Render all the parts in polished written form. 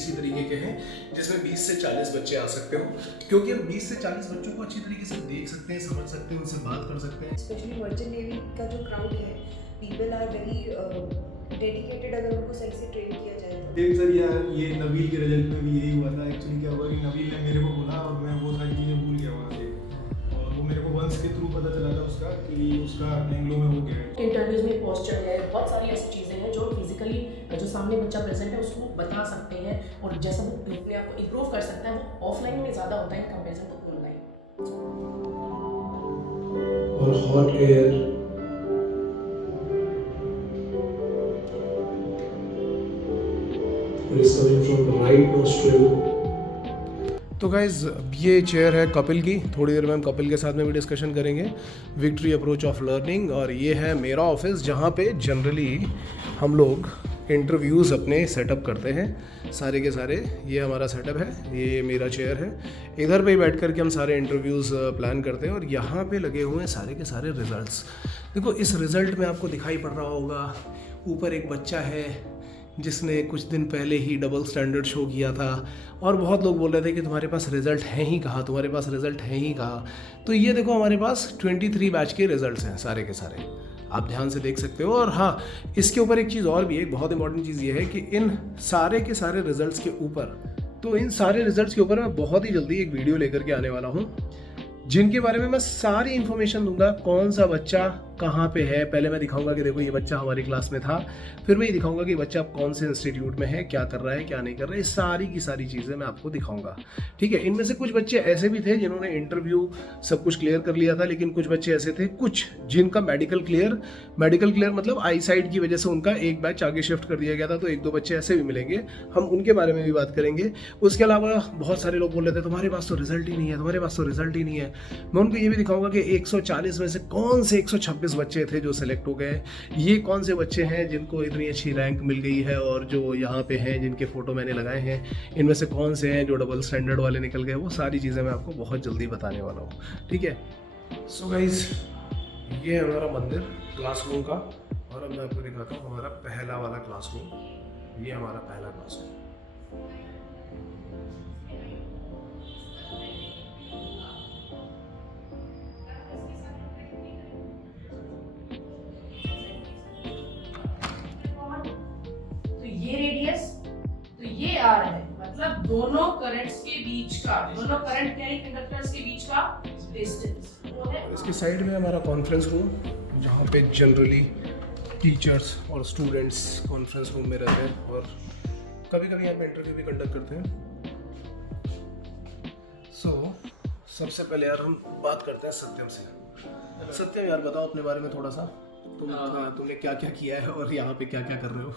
इसी तरीके के हैं जिसमें 20 से 40 बच्चे आ सकते हो, क्योंकि हम 20 से 40 बच्चों को अच्छी तरीके से देख सकते हैं, समझ सकते हैं, उनसे बात कर सकते हैं। स्पेशली मर्चेंट नेवी का जो क्राउड है, पीपल आर वेरी डेडिकेटेड अगर उनको सही से ट्रेन किया जाए तो। देख सर यार, ये नबील के रिजल्ट में भी यही हुआ था। एक्चुअली क्या हुआ कि नबील ने मेरे को बोला और मैं वो सारी चीज़ें भूल गया वहाँ से, और वो मेरे को वंश के थ्रू पता चला था उसका कि उसका एंग्लो में हो गया है। इंटरव्यूज में पोस्चर है, बहुत सारी ऐसी चीज़ें हैं जो फिजिकली जो सामने बच्चा प्रेजेंट है उसको बता सकते हैं, और जैसा वो अपने आप को इम्प्रूव कर सकता है वो ऑफलाइन में ज़्यादा होता है इन कंपेरिजन टू ऑनलाइन। और hot air, is coming from the right nostril. तो गाइज़ ये चेयर है कपिल की, थोड़ी देर में हम कपिल के साथ में भी डिस्कशन करेंगे विक्ट्री अप्रोच ऑफ लर्निंग। और ये है मेरा ऑफिस जहाँ पे जनरली हम लोग इंटरव्यूज़ अपने सेटअप करते हैं सारे के सारे। ये हमारा सेटअप है, ये मेरा चेयर है, इधर पे ही बैठ कर के हम सारे इंटरव्यूज़ प्लान करते हैं। और यहाँ पे लगे हुए हैं सारे के सारे रिज़ल्ट्स। देखो इस रिज़ल्ट में आपको दिखाई पड़ रहा होगा, ऊपर एक बच्चा है जिसने कुछ दिन पहले ही डबल स्टैंडर्ड शो किया था, और बहुत लोग बोल रहे थे कि तुम्हारे पास रिज़ल्ट है ही कहाँ, तुम्हारे पास रिज़ल्ट है ही कहाँ। तो ये देखो हमारे पास 23 बैच के रिज़ल्ट्स हैं सारे के सारे, आप ध्यान से देख सकते हो। और हाँ, इसके ऊपर एक चीज़ और भी है, एक बहुत इंपॉर्टेंट चीज़ ये है कि इन सारे के सारे रिज़ल्ट्स के ऊपर, तो इन सारे रिज़ल्ट्स के ऊपर मैं बहुत ही जल्दी एक वीडियो लेकर के आने वाला हूँ जिनके बारे में मैं सारी इन्फॉर्मेशन दूंगा। कौन सा बच्चा कहाँ पे है, पहले मैं दिखाऊंगा कि देखो ये बच्चा हमारी क्लास में था, फिर मैं ये दिखाऊंगा कि बच्चा कौन से इंस्टीट्यूट में है, क्या कर रहा है, क्या नहीं कर रहा है, सारी की सारी चीज़ें मैं आपको दिखाऊंगा। ठीक है, इनमें से कुछ बच्चे ऐसे भी थे जिन्होंने इंटरव्यू सब कुछ क्लियर कर लिया था, लेकिन कुछ बच्चे ऐसे थे कुछ जिनका मेडिकल क्लियर मतलब आई साइड की वजह से उनका एक बैच आगे शिफ्ट कर दिया गया था। तो एक दो बच्चे ऐसे भी मिलेंगे, हम उनके बारे में भी बात करेंगे। उसके अलावा बहुत सारे लोग बोल रहे थे तुम्हारे पास तो रिजल्ट ही नहीं है, तुम्हारे पास तो रिजल्ट ही नहीं है। मैं उनको ये भी दिखाऊंगा कि 140 में से कौन से 126 बच्चे थे जो सेलेक्ट हो गए, ये कौन से बच्चे हैं जिनको इतनी अच्छी रैंक मिल गई है, और जो यहाँ पे हैं जिनके फ़ोटो मैंने लगाए हैं, इनमें से कौन से हैं जो डबल स्टैंडर्ड वाले निकल गए। वो सारी चीज़ें मैं आपको बहुत जल्दी बताने वाला हूँ। ठीक है, सो गाइज ये है हमारा मंदिर क्लासरूम का, और अब मैं आपको दिखाता हूँ हमारा पहला वाला क्लासरूम। ये हमारा पहला क्लासरूम। ये रेडियस तो ये आर है, मतलब दोनों करंट्स के बीच का, दोनों करंट कैरिंग कंडक्टर्स के बीच का डिस्टेंस वो है। इसकी साइड में हमारा कॉन्फ्रेंस रूम, जहाँ पे जनरली टीचर्स और स्टूडेंट्स कॉन्फ्रेंस रूम में रहते हैं, और कभी कभी यहाँ पे इंटरव्यू भी कंडक्ट करते हैं। सबसे पहले यार हम बात करते हैं सत्यम से। सत्यम यार बताओ अपने बारे में थोड़ा सा, तुमने क्या क्या किया है और यहाँ पे क्या क्या कर रहे हो?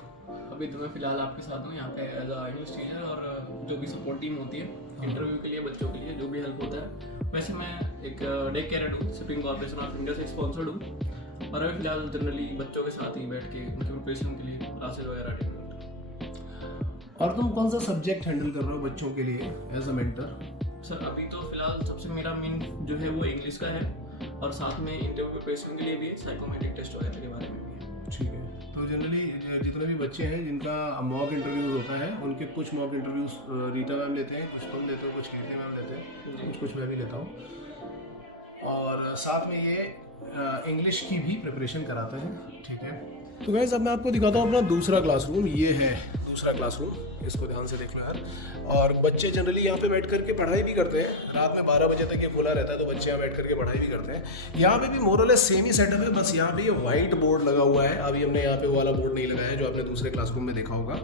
अभी तो मैं फिलहाल आपके साथ हूँ यहाँ पे एज अ इंग्लिश टीचर, और जो भी सपोर्ट टीम होती है इंटरव्यू के लिए, बच्चों के लिए जो भी हेल्प होता है। वैसे मैं एक डे केयर हूँ, शिपिंग कॉर्पोरेशन ऑफ इंडिया से स्पॉन्सर्ड हूँ, और अभी फिलहाल जनरली बच्चों के साथ ही बैठ के उनकी प्रिपरेशन के लिए क्लासेज वगैरह अटेंड करता हूँ। और तुम कौन सा सब्जेक्ट हैंडल कर रहे हो बच्चों के लिए एज अ मेंटर? सर अभी तो फिलहाल सबसे मेरा मेन जो है वो इंग्लिश का है, और साथ में इंटरव्यू प्रिपरेशन के लिए भी है, साइकोमेट्रिक टेस्ट वगैरह के बारे में भी है। ठीक है, तो जनरली जितने भी बच्चे हैं जिनका मॉक इंटरव्यूज होता है, उनके कुछ मॉक इंटरव्यूज रीटा मैम लेते हैं, कुछ तुम लेते हो, कुछ कीर्ति मैम लेते हैं, कुछ मैं भी लेता हूँ, और साथ में ये इंग्लिश की भी प्रिपरेशन कराता है। ठीक है, तो गाइस अब मैं आपको दिखाता हूँ अपना दूसरा क्लासरूम। ये है दूसरा क्लासरूम, इसको ध्यान से देख लो यार। और बच्चे जनरली यहाँ पे बैठ करके पढ़ाई भी करते हैं, रात में 12 बजे तक ये खुला रहता है, तो बच्चे यहाँ बैठ करके पढ़ाई भी करते हैं। यहाँ पे भी मोरलेस सेम ही सेटअप है, बस यहाँ पे ये वाइट बोर्ड लगा हुआ है। अभी हमने यहाँ पे वाला बोर्ड नहीं लगाया है जो आपने दूसरे क्लासरूम में देखा होगा।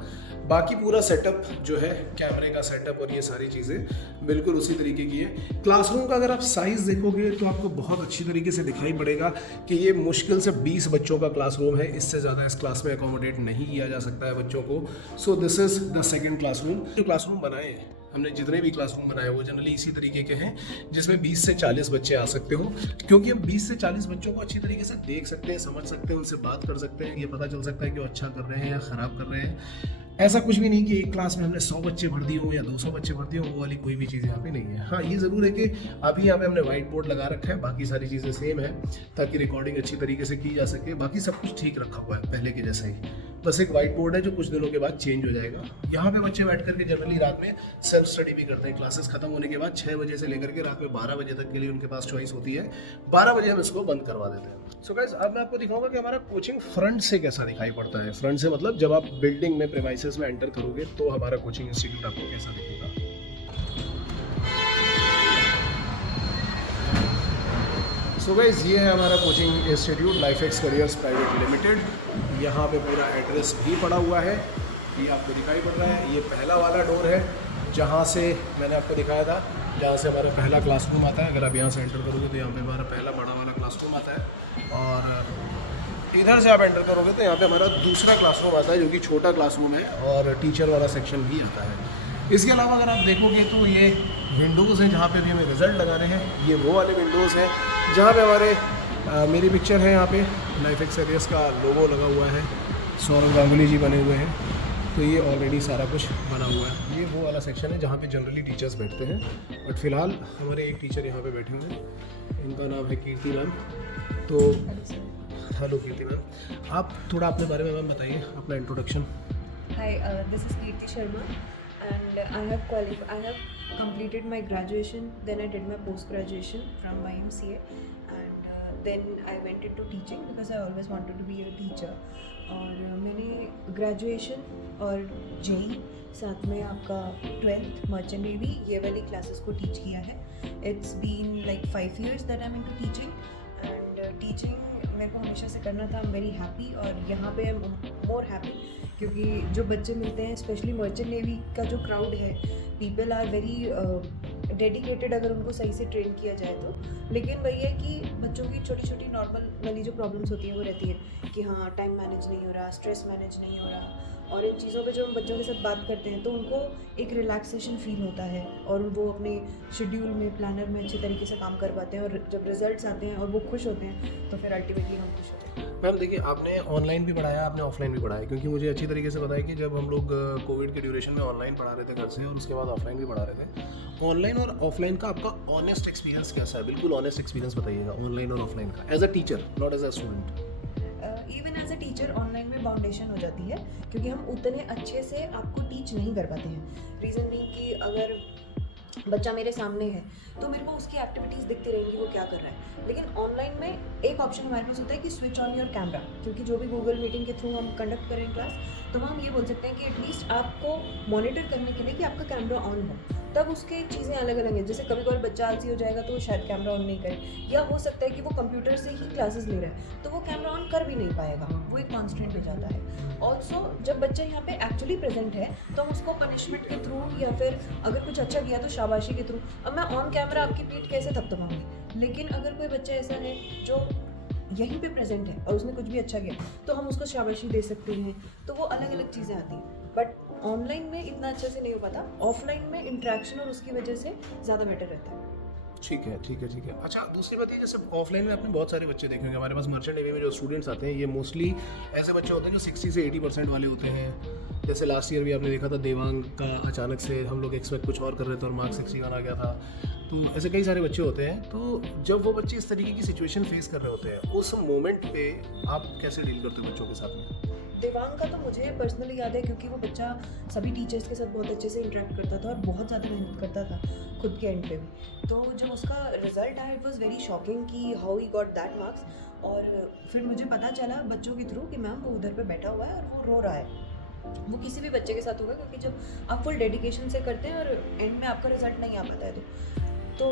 बाकी पूरा सेटअप जो है, कैमरे का सेटअप और ये सारी चीज़ें बिल्कुल उसी तरीके की है। क्लासरूम का अगर आप साइज़ देखोगे तो आपको बहुत अच्छी तरीके से दिखाई पड़ेगा कि ये मुश्किल से 20 बच्चों का क्लासरूम है, इससे ज़्यादा इस क्लास में अकोमोडेट नहीं किया जा सकता है बच्चों को। सो this is the second classroom. जो क्लासरूम बनाए हैं हमने, जितने भी क्लासरूम बनाए वो जनरली इसी तरीके के हैं जिसमें 20 से 40 बच्चे आ सकते हो, क्योंकि हम 20 से 40 बच्चों को अच्छी तरीके से देख सकते हैं, समझ सकते हैं, उनसे बात कर सकते हैं, ये पता चल सकता है कि वो अच्छा कर रहे हैं या ख़राब कर रहे हैं। ऐसा कुछ भी नहीं कि एक क्लास में हमने 100 बच्चे भर दिए हों या 200 बच्चे भर दिए हों, वो वाली कोई भी चीज़ यहाँ पे नहीं है। हाँ, ये ज़रूर है कि अभी यहाँ पे हमने वाइट बोर्ड लगा रखा है, बाकी सारी चीज़ें सेम है ताकि रिकॉर्डिंग अच्छी तरीके से की जा सके। बाकी सब कुछ ठीक रखा हुआ है पहले के जैसा ही। बस एक वाइट बोर्ड है जो कुछ दिनों के बाद चेंज हो जाएगा। यहाँ पे बच्चे बैठ करके जनरली रात में सेल्फ स्टडी भी करते हैं। क्लासेस खत्म होने के बाद 6 बजे से लेकर के रात में 12 बजे तक के लिए उनके पास चॉइस होती है। 12 बजे हम इसको बंद करवा देते हैं। सो गाइस, अब मैं आपको दिखाऊंगा कि हमारा कोचिंग फ्रंट से कैसा दिखाई पड़ता है। फ्रंट से मतलब जब आप बिल्डिंग में प्रेमाइसेस में एंटर करोगे तो हमारा कोचिंग इंस्टीट्यूट आपको कैसा दिखेगा। सो गाइस, ये है हमारा coaching institute LifeX Careers Private Limited. यहाँ पे पूरा एड्रेस भी पड़ा हुआ है, ये आपको दिखाई पड़ रहा है। ये पहला वाला डोर है जहाँ से मैंने आपको दिखाया था, जहाँ से हमारा पहला क्लासरूम आता है। अगर आप यहाँ से एंटर करोगे तो यहाँ पे हमारा पहला बड़ा वाला क्लासरूम आता है, और इधर से आप एंटर करोगे तो यहाँ पे हमारा दूसरा क्लासरूम आता है जो कि छोटा क्लासरूम है, और टीचर वाला सेक्शन भी आता है। इसके अलावा अगर आप देखोगे तो ये विंडोज़ हैं जहाँ पे भी हमें रिज़ल्ट लगाने हैं। ये वो वाले विंडोज़ हैं जहाँ पे हमारे मेरी पिक्चर है, यहाँ पे लाइफएक्स करियर्स का लोगो लगा हुआ है, सौरभ गांगुली जी बने हुए हैं। तो ये ऑलरेडी सारा कुछ बना हुआ है। ये वो वाला सेक्शन है जहाँ पे जनरली टीचर्स बैठते हैं, बट फिलहाल हमारे एक टीचर यहाँ पे बैठे हुए हैं। इनका नाम है कीर्ति मैम। तो हेलो कीर्ति मैम, आप थोड़ा अपने बारे में मैम बताइए, अपना introduction. Hi, this is Kirti Sharma, and I have completed my graduation. Then I did my post graduation from YMCA, and then I went into teaching because I always wanted to be a teacher. और मैंने graduation और JEE साथ में आपका 12th merchant navy ये वाली classes को teach किया है। It's been like 5 years that I am into teaching, and teaching मेरे को हमेशा से करना था। आई एम वेरी हैप्पी, और यहाँ पे आई एम मोर हैप्पी क्योंकि जो बच्चे मिलते हैं, स्पेशली मर्चेंट नेवी का जो क्राउड है, पीपल आर वेरी डेडिकेटेड अगर उनको सही से ट्रेन किया जाए तो। लेकिन वही है कि बच्चों की छोटी छोटी नॉर्मल वाली जो प्रॉब्लम्स होती हैं वो रहती है कि हाँ टाइम मैनेज नहीं हो रहा, स्ट्रेस मैनेज नहीं हो रहा, और इन चीज़ों पे जो हम बच्चों के साथ बात करते हैं तो उनको एक रिलैक्सेशन फील होता है, और वो अपने शेड्यूल में, प्लानर में अच्छे तरीके से काम कर पाते हैं, और जब रिजल्ट्स आते हैं और वो खुश होते हैं तो फिर अल्टीमेटली हम खुश होते हैं। मैम देखिए, आपने ऑनलाइन भी पढ़ाया, आपने ऑफलाइन भी पढ़ाया, क्योंकि मुझे अच्छी तरीके से पता है कि जब हम लोग कोविड के ड्यूरेशन में ऑनलाइन पढ़ा रहे थे घर से, और उसके बाद ऑफलाइन भी पढ़ा रहे थे, ऑनलाइन और ऑफलाइन का आपका ऑनेस्ट एक्सपीरियंस कैसा है? बिल्कुल ऑनेस्ट एक्सपीरियंस बताइएगा ऑनलाइन और ऑफलाइन का, as a teacher, not as a student. Even as a teacher online में बाउंडेशन हो जाती है क्योंकि हम उतने अच्छे से आपको टीच नहीं कर पाते हैं। रीज़न बीइंग कि अगर बच्चा मेरे सामने है तो मेरे को उसकी एक्टिविटीज़ दिखती रहेंगी वो क्या कर रहा है। लेकिन ऑनलाइन में एक ऑप्शन हमारे पास होता है कि स्विच ऑन योर कैमरा, क्योंकि जो भी गूगल मीटिंग के थ्रू हम कंडक्ट करें क्लास, तो हम ये बोल सकते हैं कि एटलीस्ट आपको मॉनिटर करने के लिए कि आपका कैमरा ऑन हो। तब उसके चीज़ें अलग अलग हैं, जैसे कभी कभी बच्चा आलसी हो जाएगा तो वो शायद कैमरा ऑन नहीं करे, या हो सकता है कि वो कंप्यूटर से ही क्लासेस ले रहा है तो वो कैमरा ऑन कर भी नहीं पाएगा, वो एक कॉन्स्टेंट हो जाता है। ऑल्सो जब बच्चा यहाँ पे एक्चुअली प्रेजेंट है तो हम उसको पनिशमेंट के थ्रू या फिर अगर कुछ अच्छा किया तो शाबाशी के थ्रू, अब मैं ऑन कैमरा आपकी पीठ कैसे थपथपाऊंगी। लेकिन अगर कोई बच्चा ऐसा है जो यहीं पे प्रेजेंट है और उसने कुछ भी अच्छा किया तो हम उसको शाबाशी दे सकते हैं, तो वो अलग अलग चीज़ें आती हैं। बट ऑनलाइन में इतना अच्छे से नहीं हो पाता, ऑफलाइन में इंटरेक्शन और उसकी वजह से ज़्यादा बेटर रहता है। ठीक है, ठीक है, ठीक है। अच्छा, दूसरी बात ये, जैसे ऑफलाइन में आपने बहुत सारे बच्चे देखे होंगे, हमारे पास मर्चेंट नेवी में जो स्टूडेंट्स आते हैं ये मोस्टली ऐसे बच्चे होते हैं जो 60 से 80% वाले होते हैं। जैसे लास्ट ईयर भी आपने देखा था देवांग का, अचानक से हम लोग एक्सपेक्ट कुछ और कर रहे थे और मार्क्स 61 आ गया था। तो ऐसे कई सारे बच्चे होते हैं। तो जब वो बच्चे इस तरीके की सिचुएशन फेस कर रहे होते हैं, उस मोमेंट पे आप कैसे डील करते हो बच्चों के साथ में? देवांग का तो मुझे पर्सनली याद है क्योंकि वो बच्चा सभी टीचर्स के साथ बहुत अच्छे से इंटरेक्ट करता था और बहुत ज़्यादा मेहनत करता था खुद के एंड पे भी। तो जब उसका रिजल्ट आया, इट वाज वेरी शॉकिंग कि how he got that marks. और फिर मुझे पता चला बच्चों के थ्रू कि मैम वो उधर पे बैठा हुआ है और वो रो रहा है। वो किसी भी बच्चे के साथ होगा क्योंकि जब आप फुल डेडिकेशन से करते हैं और एंड में आपका रिजल्ट नहीं आ पाता है तो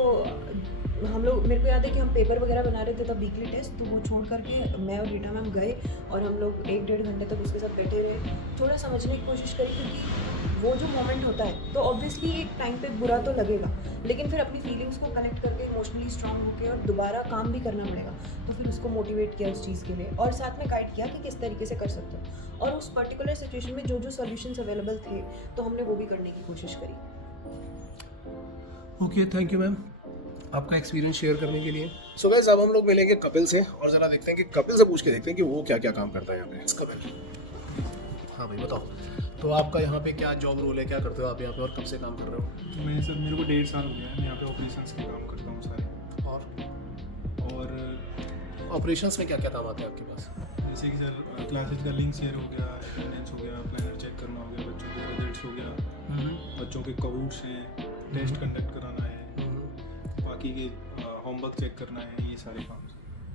हम लोग, मेरे को याद है कि हम पेपर वगैरह बना रहे थे तब वीकली टेस्ट, तो वो छोड़ करके मैं और रीटा मैम गए और हम लोग 1-1.5 घंटे तक उसके साथ बैठे रहे, थोड़ा समझने की कोशिश करी, क्योंकि वो जो मोमेंट होता है तो ऑब्वियसली एक टाइम पे बुरा तो लगेगा, लेकिन फिर अपनी फीलिंग्स को कनेक्ट करके इमोशनली स्ट्रांग होकर और दोबारा काम भी करना पड़ेगा। तो फिर उसको मोटिवेट किया उस चीज़ के लिए और साथ में गाइड किया कि किस तरीके से कर सकते हो, और उस पर्टिकुलर सिचुएशन में जो जो सॉल्यूशंस अवेलेबल थे तो हमने वो भी करने की कोशिश करी। ओके, थैंक यू मैम आपका एक्सपीरियंस शेयर करने के लिए। सो गाइस, अब हम लोग मिलेंगे कपिल से और ज़रा देखते हैं कि कपिल से पूछ के देखते हैं कि वो क्या क्या काम करता है यहाँ पे। कपिल, हाँ भाई बताओ, तो आपका यहाँ पे क्या जॉब रोल है, क्या करते हो आप यहाँ पे और कब से काम कर रहे हो? तो मैं सर, मेरे को 1.5 साल हो गया है, मैं यहाँ पे ऑपरेशंस के काम करता हूँ सारे। और ऑपरेशंस में क्या क्या काम आते हैं आपके पास? जैसे कि सर क्लासेज का लिंक शेयर हो गया, अटेंडेंस हो गया, प्लानर चेक करना हो गया, बच्चों के रिजल्ट्स हो गया, बच्चों के काउट्स हैं, टेस्ट कंडक्ट कराना है, बाकी के होमवर्क चेक करना है, ये सारे काम।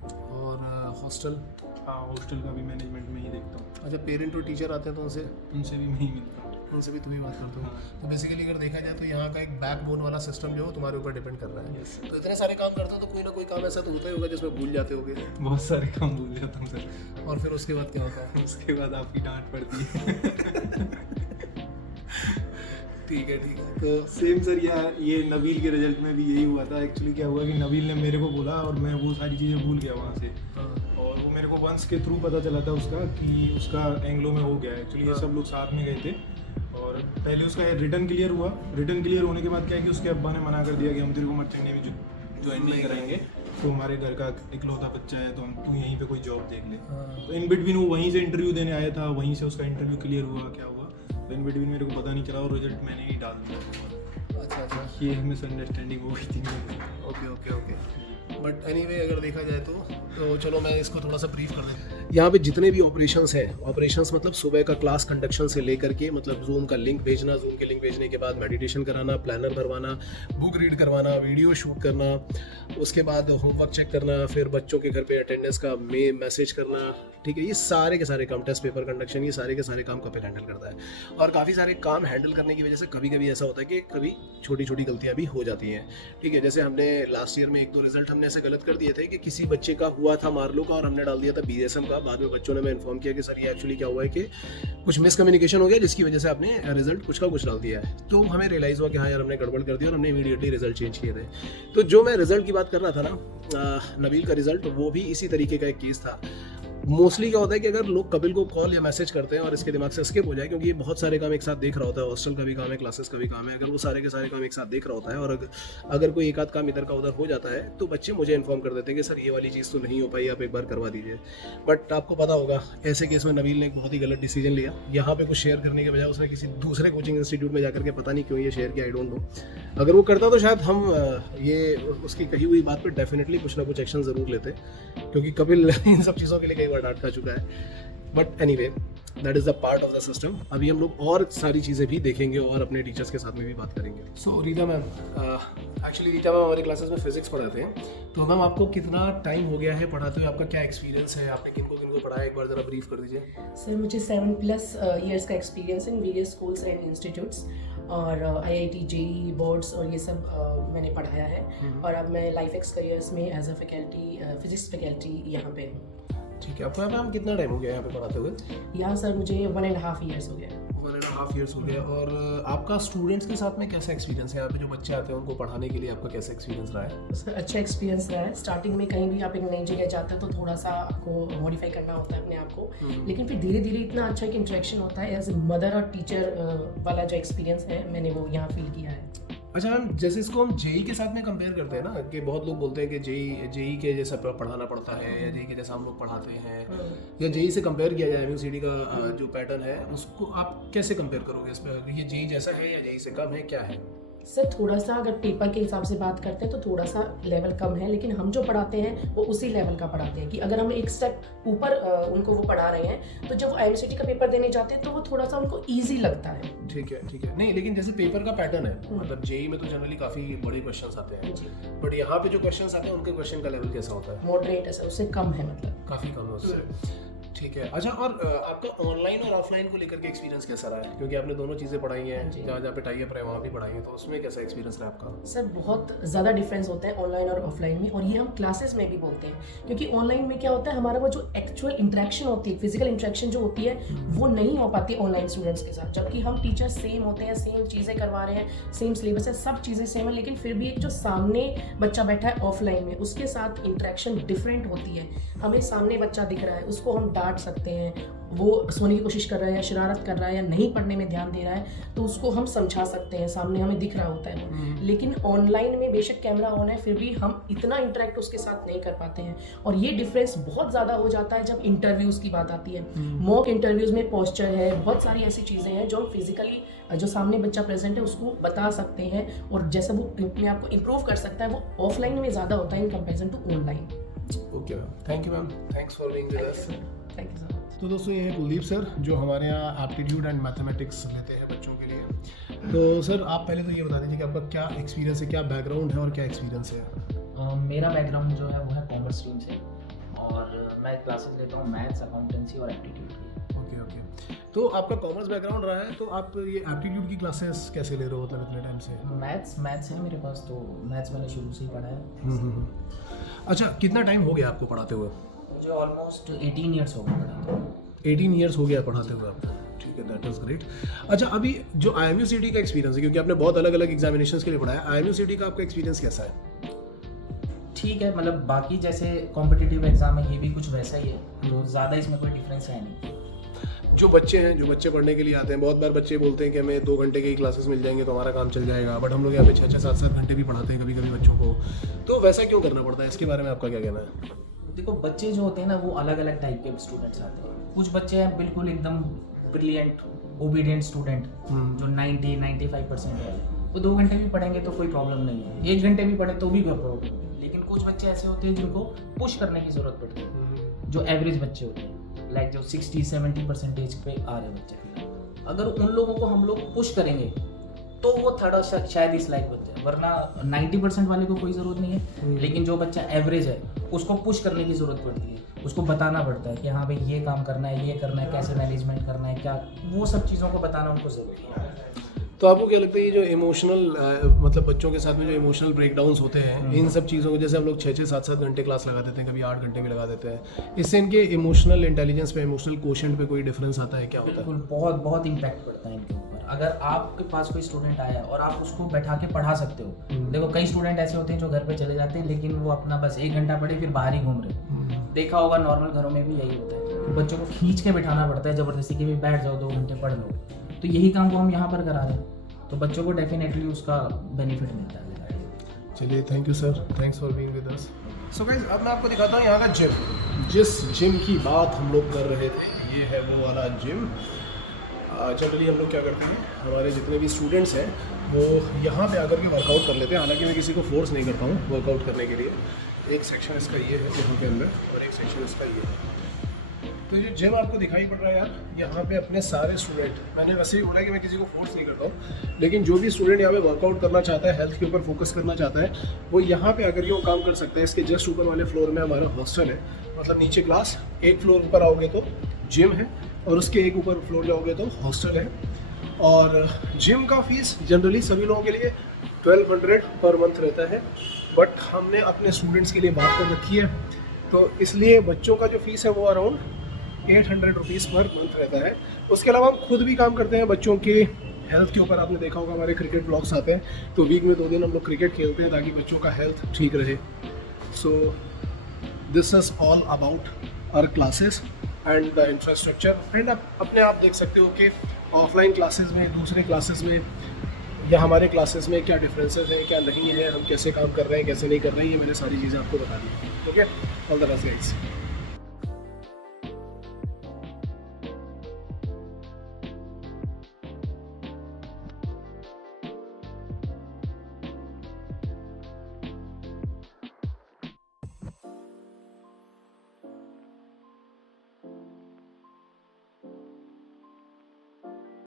और हॉस्टल? हाँ, हॉस्टल का भी मैनेजमेंट में ही देखता हूँ। अच्छा, पेरेंट और टीचर आते हैं तो उनसे भी मैं ही मिलता हूँ। उनसे भी तुम ही बात करते हो। हाँ। तो बेसिकली अगर देखा जाए तो यहाँ का एक बैकबोन वाला सिस्टम जो है तुम्हारे ऊपर डिपेंड कर रहा है। तो इतने सारे काम करते हो तो कोई ना कोई काम ऐसा तो होता ही होगा जिसमें भूल जाते होगे। बहुत सारे काम भूल जाता हूँ सर। और फिर उसके बाद क्या होता है? उसके बाद आपकी डांट पड़ती है। ठीक है। तो सेम सर ये नबील के रिजल्ट में भी यही हुआ था। एक्चुअली क्या हुआ कि नबील ने मेरे को बोला और मैं वो सारी चीज़ें भूल गया वहाँ से, और वो मेरे को वंस के थ्रू पता चला था उसका कि उसका एंग्लो में हो गया है। एक्चुअली ये सब लोग साथ में गए थे और पहले उसका रिटर्न क्लियर हुआ। रिटर्न क्लियर होने के बाद क्या है कि उसके अब्बा ने मना कर दिया कि हम तेरे को मर्चेंट नेवी ज्वाइन नहीं कराएंगे, तो हमारे घर का इकलौता बच्चा है तो हम तू यहीं पे कोई जॉब देख ले। तो इन बिटवीन वो वहीं से इंटरव्यू देने आया था, वहीं से उसका इंटरव्यू क्लियर हुआ, क्या हुआ तो इन बिटवीन मेरे को पता नहीं चला और रिजल्ट मैंने ही डाल दिया। अच्छा, ये मिसअंडरस्टैंडिंग हो गई थी। ओके। बट एनीवे अगर देखा जाए तो चलो मैं इसको थोड़ा सा ब्रीफ कर देता हूँ। यहाँ पे जितने भी ऑपरेशंस हैं, ऑपरेशंस मतलब सुबह का क्लास कंडक्शन से लेकर के मतलब जूम का लिंक भेजना, जूम के लिंक भेजने के बाद मेडिटेशन कराना, प्लानर भरवाना, बुक रीड करवाना, वीडियो शूट करना, उसके बाद होमवर्क चेक करना, फिर बच्चों के घर पे अटेंडेंस का मैसेज करना, ठीक है, ये सारे के सारे काम, टेस्ट पेपर कंडक्शन, ये सारे के सारे काम कपिल हैंडल करता है। और काफ़ी सारे काम हैंडल करने की वजह से कभी कभी ऐसा होता है कि कभी छोटी छोटी गलतियाँ भी हो जाती हैं, ठीक है। जैसे हमने लास्ट ईयर में 1-2 रिजल्ट हमने ऐसे गलत कर दिए थे कि किसी बच्चे का हुआ था मार्लो का और हमने डाल दिया था BSM का। बाद में बच्चों ने मैं इन्फॉर्म किया कि सर ये एक्चुअली क्या हुआ है कि कुछ मिसकम्युनिकेशन हो गया जिसकी वजह से आपने रिजल्ट कुछ का कुछ डाल दिया है। तो हमें रियलाइज़ हुआ कि हाँ यार हमने गड़बड़ कर दिया और हमने इमीडिएटली रिजल्ट चेंज किए थे। तो जो मैं रिजल्ट की बात कर रहा था ना, नबील का रिजल्ट, वो भी इसी तरीके का एक केस था। मोस्टली क्या होता है कि अगर लोग कपिल को कॉल या मैसेज करते हैं और इसके दिमाग से स्किप हो जाए, क्योंकि ये बहुत सारे काम एक साथ देख रहा होता है, हॉस्टल का भी काम है, क्लासेस का भी काम है, अगर वो सारे के सारे काम एक साथ देख रहा होता है और अगर कोई एक आध काम इधर का उधर हो जाता है तो बच्चे मुझे इन्फॉर्म कर देते हैं कि सर ये वाली चीज़ तो नहीं हो पाई, आप एक बार करवा दीजिए। बट आपको पता होगा ऐसे केस में नबील ने एक बहुत ही गलत डिसीजन लिया। यहाँ पे कुछ शेयर करने के बजाय उसने किसी दूसरे कोचिंग इंस्टीट्यूट में जाकर के पता नहीं क्यों ये शेयर किया, आई डोंट नो। अगर वो करता तो शायद हम ये उसकी कही हुई बात पर डेफिनेटली कुछ ना कुछ एक्शन ज़रूर लेते, क्योंकि कपिल इन सब चीज़ों के लिए कई बार डांट खा चुका है। But anyway that is the part of the system. अभी हम लोग और सारी चीज़ें भी देखेंगे और अपने टीचर्स के साथ में भी बात करेंगे। So Rita ma'am, actually Rita ma'am हमारे क्लासेस में फिजिक्स पढ़ाते हैं, तो मैम आपको कितना टाइम हो गया है पढ़ाते हुए, आपका क्या एक्सपीरियंस है, आपने किनको किनको पढ़ाया, एक बार ज़रा ब्रीफ कर दीजिए। सर मुझे 7+ years का experience in various schools and institutes और IIT JEE बोर्ड्स और ये सब मैंने पढ़ाया है। और अब मैं लाइफ एक्स करियर्स में as a faculty physics faculty यहाँ पे हूँ। ठीक है, आपको मैम कितना टाइम हो गया यहाँ पे पढ़ाते हुए? यहाँ सर मुझे 1.5 years हो गया। 1.5 years हो गया। और आपका स्टूडेंट्स के साथ में कैसा एक्सपीरियंस है? यहाँ पे जो बच्चे आते हैं उनको पढ़ाने के लिए आपका कैसा एक्सपीरियंस रहा है? सर अच्छा एक्सपीरियंस रहा है। स्टार्टिंग में कहीं भी आप एक नई जगह जाते हो तो थोड़ा सा आपको मॉडिफाई करना होता है अपने आप को, लेकिन फिर धीरे धीरे इतना अच्छा एक इंटरेक्शन होता है एज ए मदर और टीचर वाला जो एक्सपीरियंस है मैंने वो यहाँ फील किया है। अच्छा मैम, जैसे इसको हम जेई के साथ में कंपेयर करते हैं ना, कि बहुत लोग बोलते हैं कि जेई के जैसा पढ़ाना पड़ता है या जेई के जैसा हम लोग पढ़ाते हैं, या जेई से कंपेयर किया जाए MUCD का जो पैटर्न है उसको आप कैसे कंपेयर करोगे इस पर? ये जेई जैसा है या जेई से कम है, क्या है? सर थोड़ा सा अगर पेपर के हिसाब से बात करते हैं तो थोड़ा सा लेवल कम है, लेकिन हम जो पढ़ाते हैं वो उसी लेवल का पढ़ाते हैं कि अगर हम एक स्टेप ऊपर उनको वो पढ़ा रहे हैं तो जब वो IMCT का पेपर देने जाते हैं तो वो थोड़ा सा उनको ईजी लगता है। ठीक है। नहीं, लेकिन जैसे पेपर का पैटर्न है, मतलब जेई में तो जनरली काफ़ी बड़े क्वेश्चंस आते हैं, बट यहाँ पे जो क्वेश्चंस आते हैं उनके क्वेश्चन का लेवल कैसा होता है? मॉडरेट है सर, उससे कम है, मतलब काफ़ी कम है उससे। ठीक है। अच्छा, और आपका ऑनलाइन और ऑफलाइन को लेकर के एक्सपीरियंस कैसा रहा है? क्योंकि आपने दोनों चीज़ें पढ़ाई हैं, जहाँ जहाँ पे टाई अप रहे वहाँ भी पढ़ाई है, तो उसमें कैसा एक्सपीरियंस रहा आपका? सर बहुत ज़्यादा डिफरेंस होता है ऑनलाइन और ऑफलाइन में, और ये हम क्लासेस में भी बोलते हैं, क्योंकि ऑनलाइन में क्या होता है हमारा वो जो एक्चुअल इंटरेक्शन होती है, फिजिकल इंटरेक्शन जो होती है वो नहीं हो पाती ऑनलाइन स्टूडेंट्स के साथ, जबकि हम टीचर सेम होते हैं, सेम चीज़ें करवा रहे हैं, सेम सिलेबस है, सब चीज़ें सेम है, लेकिन फिर भी एक जो सामने बच्चा बैठा है ऑफलाइन में उसके साथ इंटरेक्शन डिफरेंट होती है। हमें सामने बच्चा दिख रहा है, उसको हम डांट सकते हैं, वो सोने की कोशिश कर रहा है या शरारत कर रहा है या नहीं पढ़ने में ध्यान दे रहा है तो उसको हम समझा सकते हैं, सामने हमें दिख रहा होता है वो। लेकिन ऑनलाइन में बेशक कैमरा ऑन है फिर भी हम इतना इंटरेक्ट उसके साथ नहीं कर पाते हैं, और ये डिफरेंस बहुत ज़्यादा हो जाता है जब इंटरव्यूज़ की बात आती है। मॉक इंटरव्यूज़ में पोस्चर है, बहुत सारी ऐसी चीज़ें हैं जो हम फिजिकली जो सामने बच्चा प्रेजेंट है उसको बता सकते हैं, और जैसा वो अपने आप को इम्प्रूव कर सकता है वो ऑफलाइन में ज़्यादा होता है in comparison to online. Okay ma'am, thank you ma'am, thanks for being with us. Thank you so much. तो दोस्तों ये है कुलदीप सर जो हमारे यहाँ एप्टीट्यूड एंड मैथमेटिक्स लेते हैं बच्चों के लिए। तो सर आप पहले तो ये बता दीजिए कि आपका क्या एक्सपीरियंस है, क्या बैकग्राउंड है और क्या एक्सपीरियंस है। मेरा बैकग्राउंड जो है वो है कॉमर्स स्ट्रीम से और मैं क्लासेस लेता हूँ मैथ्स, अकाउंटेंसी और एप्टीट्यूड की। ओके ओके, तो आपका कॉमर्स बैकग्राउंड रहा है, तो आप ये एप्टीट्यूड की क्लासेस कैसे ले रहे हो, मतलब इतने टाइम से? मैथ्स है मेरे पास, तो मैथ्स मैंने शुरू से ही पढ़ा है। अच्छा, कितना टाइम हो गया आपको पढ़ाते हुए? मुझे ऑलमोस्ट 18 ईयर्स हो गए पढ़ाते हुए। 18 ईयर्स हो गया पढ़ाते हुए आपको, ठीक है, दैट इज़ ग्रेट। अच्छा, अभी जो IMUCT का एक्सपीरियंस है, क्योंकि आपने बहुत अलग अलग एग्जामिनेशंस के लिए पढ़ाया, IMUCT का आपका एक्सपीरियंस कैसा है? ठीक है, मतलब बाकी जैसे कॉम्पिटिटिव एग्जाम है ये भी कुछ वैसा ही है, तो ज़्यादा इसमें कोई डिफरेंस है नहीं। जो बच्चे पढ़ने के लिए आते हैं, बहुत बार बच्चे बोलते हैं कि हमें 2 घंटे की क्लासेस मिल जाएंगे तो हमारा काम चल जाएगा, बट हम लोग यहाँ पे 6-6, 7-7 घंटे भी पढ़ाते हैं कभी कभी बच्चों को, तो वैसा क्यों करना पड़ता है? इसके बारे में आपका क्या कहना है? देखो, बच्चे जो होते हैं ना वो अलग अलग टाइप के स्टूडेंट्स आते हैं। कुछ बच्चे हैं बिल्कुल एकदम ब्रिलियंट ओबीडियंट स्टूडेंट जो 90-95% है, वो 2 घंटे भी पढ़ेंगे तो कोई प्रॉब्लम नहीं है, 1 घंटे भी पढ़े तो भी कोई प्रॉब्लम नहीं है। लेकिन कुछ बच्चे ऐसे होते हैं जिनको पुश करने की ज़रूरत पड़ती है, जो एवरेज बच्चे होते हैं, लाइक जो 60-70% पे आ रहे बच्चे फिलहाल, अगर उन लोगों को हम लोग पुश करेंगे तो वो थोड़ा शायद इस लाइक बच्चे हैं, वरना 90% वाले को कोई ज़रूरत नहीं है। लेकिन जो बच्चा एवरेज है उसको पुश करने की ज़रूरत पड़ती है, उसको बताना पड़ता है कि हाँ भाई ये काम करना है, ये करना है, कैसे मैनेजमेंट करना है, क्या वो सब चीज़ों को बताना उनको ज़रूरी है। तो आपको क्या लगता है ये जो इमोशनल मतलब बच्चों के साथ में जो इमोशनल ब्रेकडाउन्स होते हैं, इन सब चीज़ों को, जैसे हम लोग 6-6, 7-7 घंटे क्लास लगा देते हैं, कभी 8 घंटे भी लगा देते हैं, इससे इनके इमोशनल इंटेलिजेंस पे, इमोशनल कोशेंट पे कोई डिफरेंस आता है, क्या होता है? बिल्कुल, बहुत बहुत इम्पैक्ट पड़ता है इनके ऊपर। अगर आपके पास कोई स्टूडेंट आया और आप उसको बैठा के पढ़ा सकते हो, देखो कई स्टूडेंट ऐसे होते हैं जो घर पे चले जाते हैं लेकिन वो अपना बस 1 घंटा पढ़े फिर बाहर ही घूम रहे, देखा होगा नॉर्मल घरों में भी यही होता है। तो बच्चों को खींच के बैठाना पड़ता है ज़बरदस्ती कि भी बैठ जाओ 2 घंटे पढ़ लो, तो यही काम को हम यहाँ पर करा रहे हैं, तो बच्चों को डेफिनेटली उसका बेनिफिट मिलता है। चलिए, thank you sir, thanks for being with us. So guys, अब मैं आपको दिखाता हूँ यहाँ का जिम। जिस जिम की बात हम लोग कर रहे थे, ये है वो वाला जिम। जनरली हम लोग क्या करते हैं, हमारे जितने भी स्टूडेंट्स हैं वो यहाँ पे आकर के वर्कआउट कर लेते हैं। हालांकि मैं किसी को फोर्स नहीं करता हूँ वर्कआउट करने के लिए। एक सेक्शन इसका ये है यहाँ के अंदर, और एक सेक्शन इसका ये है। तो ये जिम आपको दिखाई पड़ रहा है यार, यहाँ पे अपने सारे स्टूडेंट, मैंने वैसे ही बोला कि मैं किसी को फोर्स नहीं करता हूँ, लेकिन जो भी स्टूडेंट यहाँ पे वर्कआउट करना चाहता है, हेल्थ के ऊपर फोकस करना चाहता है, वो यहाँ पे आकर के वो काम कर सकता है। इसके जस्ट ऊपर वाले फ्लोर में हमारा हॉस्टल है, मतलब नीचे क्लास, एक फ्लोर ऊपर आओगे तो जिम है, और उसके एक ऊपर फ्लोर जाओगे तो हॉस्टल है। और जिम का फीस जनरली सभी लोगों के लिए 1200 पर मंथ रहता है, बट हमने अपने स्टूडेंट्स के लिए बात कर रखी है, तो इसलिए बच्चों का जो फीस है वो अराउंड 800 रुपीज़ पर मंथ रहता है। उसके अलावा हम खुद भी काम करते हैं बच्चों के हेल्थ के ऊपर। आपने देखा होगा हमारे क्रिकेट ब्लॉग्स आते हैं, तो वीक में 2 दिन हम लोग क्रिकेट खेलते हैं ताकि बच्चों का हेल्थ ठीक रहे। So this is all about our classes and the infrastructure. And आप अपने आप देख सकते हो कि ऑफलाइन क्लासेस में, दूसरे क्लासेस में या हमारे क्लासेस में क्या डिफरेंसेस हैं, क्या नहीं है, हम कैसे काम कर रहे हैं, कैसे नहीं कर रहे हैं, ये मैंने सारी चीज़ें आपको बता दी। Okay, all the best guys.